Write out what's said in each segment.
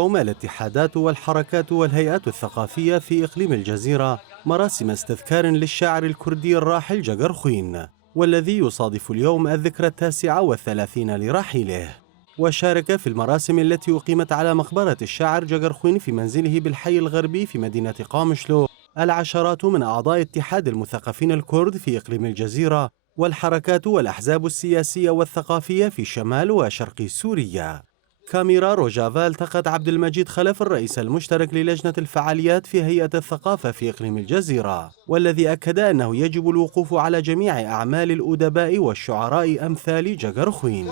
يوم الاتحادات والحركات والهيئات الثقافية في إقليم الجزيرة مراسم استذكار للشاعر الكردي الراحل جقرخوين، والذي يصادف اليوم الذكرى 39 لرحيله. وشارك في المراسم التي أقيمت على مقبرة الشاعر جقرخوين في منزله بالحي الغربي في مدينة قامشلو العشرات من أعضاء اتحاد المثقفين الكرد في إقليم الجزيرة والحركات والأحزاب السياسية والثقافية في شمال وشرق سوريا. كاميرا روجافا التقت عبد المجيد خلف الرئيس المشترك للجنة الفعاليات في هيئة الثقافة في إقليم الجزيرة، والذي أكد أنه يجب الوقوف على جميع أعمال الأدباء والشعراء أمثال جقرخوين.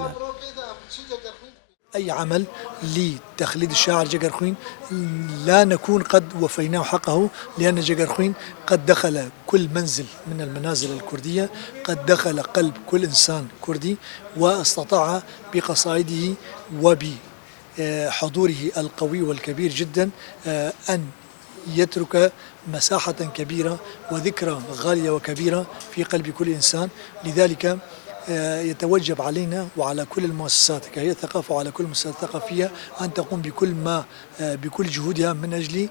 أي عمل لتخليد الشاعر جقرخوين لا نكون قد وفيناه حقه، لأن جقرخوين قد دخل كل منزل من المنازل الكردية، قد دخل قلب كل إنسان كردي، واستطاع بقصائده وبحضوره القوي والكبير جدا أن يترك مساحة كبيرة وذكرى غالية وكبيرة في قلب كل إنسان. لذلك يتوجب علينا وعلى كل المؤسسات كهيئة الثقافة وعلى كل المؤسسات الثقافية أن تقوم بكل جهودها من أجل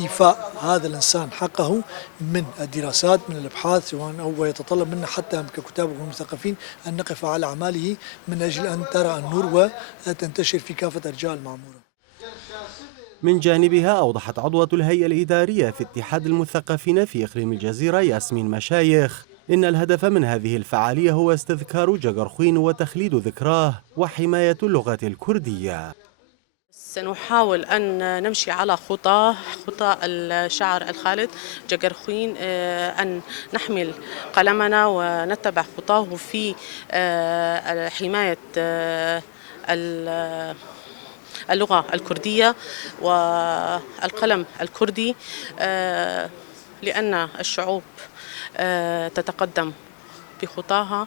إيفاء هذا الإنسان حقه من الدراسات، من الأبحاث، سواء هو يتطلب منا حتى ككتاب ومثقفين أن نقف على أعماله من أجل أن ترى النور وتنتشر في كافة أرجاء المعمورة. من جانبها أوضحت عضوة الهيئة الإدارية في اتحاد المثقفين في إقليم الجزيرة ياسمين مشايخ إن الهدف من هذه الفعالية هو استذكار جقرخوين وتخليد ذكراه وحماية اللغة الكردية. سنحاول أن نمشي على خطى الشاعر الخالد جقرخوين، أن نحمل قلمنا ونتبع خطاه في حماية اللغة الكردية والقلم الكردي، لأن الشعوب تتقدم بخطاها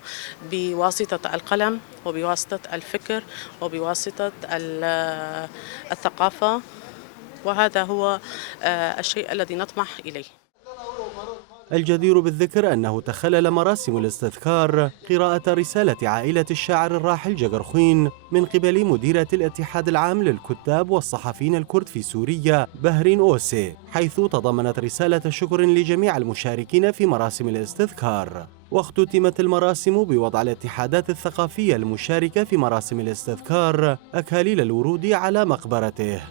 بواسطة القلم وبواسطة الفكر وبواسطة الثقافة، وهذا هو الشيء الذي نطمح إليه. الجدير بالذكر أنه تخلل مراسم الاستذكار قراءة رسالة عائلة الشاعر الراحل جقرخوين من قبل مديرة الاتحاد العام للكتاب والصحفيين الكرد في سوريا بهرين أوسي، حيث تضمنت رسالة شكر لجميع المشاركين في مراسم الاستذكار. واختتمت المراسم بوضع الاتحادات الثقافية المشاركة في مراسم الاستذكار أكاليل الورود على مقبرته.